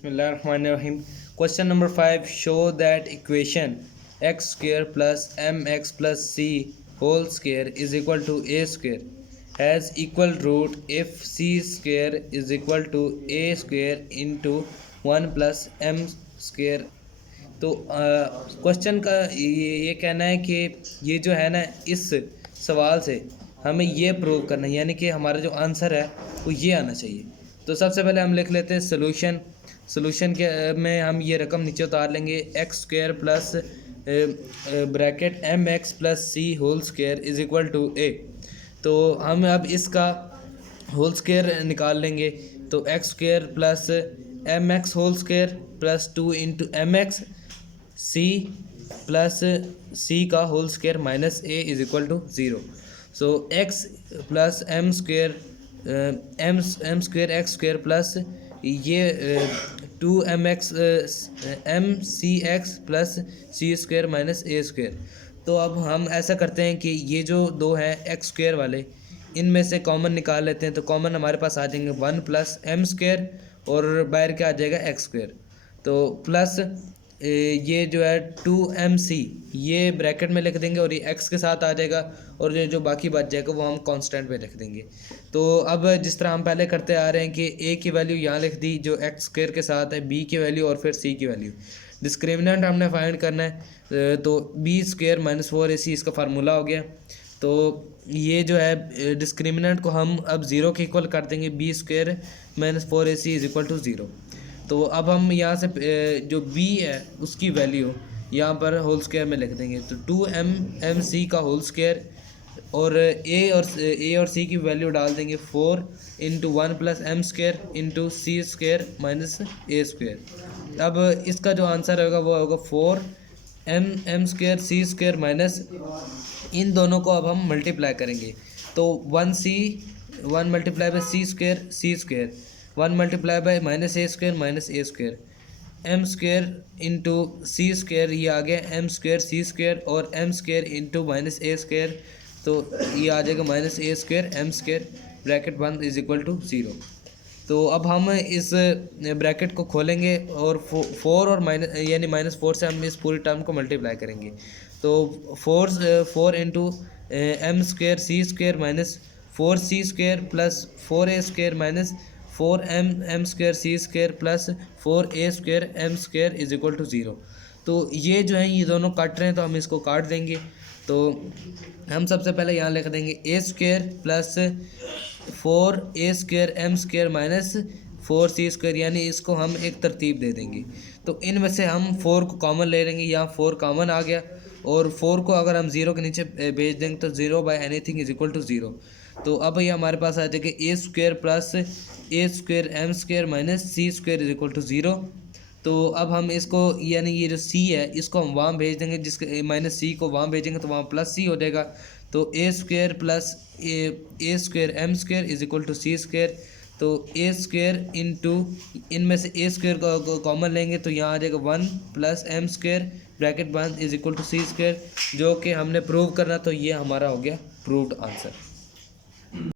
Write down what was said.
बिस्मिल्लाहिर्रहमानिर्रहीम। Question number 5, show that equation x square plus M x plus C whole square is equal to a square has equal root if c square is equal to a square into 1 plus m square. तो क्वेश्चन का ये कहना है कि ये जो है ना, इस सवाल से हमें ये प्रूव करना है, यानी कि हमारा जो आंसर है वो ये आना चाहिए। तो सबसे पहले हम लिख लेते हैं सोल्यूशन के में हम ये रकम नीचे उतार लेंगे, X square plus bracket M x plus C whole square is equal to A. तो हम अब इसका होल स्क्वायर निकाल लेंगे। तो X square plus M X whole square plus 2 into M X C plus C का whole square minus A is equal to 0। So X plus M square M square X square plus ये 2mx M C X plus C square minus ए square. तो अब हम ऐसा करते हैं कि ये जो दो हैं एक्स स्क्वायर वाले, इनमें से कॉमन निकाल लेते हैं। तो कॉमन हमारे पास आ जाएंगे 1 प्लस एम स्क्वायर और बाहर क्या आ जाएगा एक्स स्क्वायर। तो प्लस ये जो है 2mc ये ब्रैकेट में लिख देंगे और ये x के साथ आ जाएगा, और ये जो बाकी बच जाएगा वो हम कांस्टेंट पे रख देंगे। तो अब जिस तरह हम पहले करते आ रहे हैं कि a की वैल्यू यहाँ लिख दी जो x स्क्वायर के साथ है, b की वैल्यू और फिर c की वैल्यू। डिस्क्रिमिनेंट हमने फाइंड करना है, तो b स्क्वायर माइनस 4ac इसका फार्मूला हो गया। तो ये जो है डिस्क्रिमिनेंट को हम अब 0 के इक्वल कर देंगे, b square minus 4ac is equal to 0। तो अब हम यहाँ से जो b है उसकी वैल्यू यहाँ पर होल स्क्वायर में लिख देंगे। तो 2mc का होल स्क्वायर और a और c की वैल्यू डाल देंगे 4 into 1 plus M square into C square minus ए स्क्वायर। अब इसका जो आंसर होगा वो होगा 4m स्क्वायर सी स्क्वायर माइनस, इन दोनों को अब हम मल्टीप्लाई करेंगे। तो 1 multiply by C square 1 multiply by minus A square M square into C square, ये आ गया एम स्क्वायर सी स्क्वायर और एम स्क्वायर इंटू माइनस ए स्क्वायर। तो ये आ जाएगा minus A square M square bracket 1 is equal to 0। तो अब हम इस ब्रैकेट को खोलेंगे और 4 और माइनस यानी -4 से हम इस पूरी टर्म को मल्टीप्लाई करेंगे। तो 4 into m square C square minus 4c square plus 4a square minus 4m square C square plus 4a square M square is equal to 0। तो ये जो है ये दोनों कट रहे हैं तो हम इसको काट देंगे। तो हम सबसे पहले यहाँ लिख देंगे a square plus 4a square M square minus 4c square, यानी इसको हम एक तरतीब दे देंगे। तो इनमें से हम 4 को कॉमन ले लेंगे, यहाँ 4 कॉमन आ गया और 4 को अगर हम 0 के नीचे भेज देंगे तो 0 by anything is equal to 0। तो अब ये हमारे पास आ जाएगा a square plus a square M square minus c square is equal to 0। तो अब हम इसको यानी ये जो c है इसको हम वहाँ भेज देंगे, जिसके माइनस सी को वहाँ भेजेंगे तो वहाँ प्लस सी हो जाएगा। तो a square plus a square M square is equal to c square. तो a स्क्वायर इंटू इनमें से a स्क्वायर को कॉमन लेंगे तो यहाँ आ जाएगा 1 plus M square bracket 1 is equal to c square, जो कि हमने प्रूव करना। तो ये हमारा हो गया प्रूव्ड आंसर।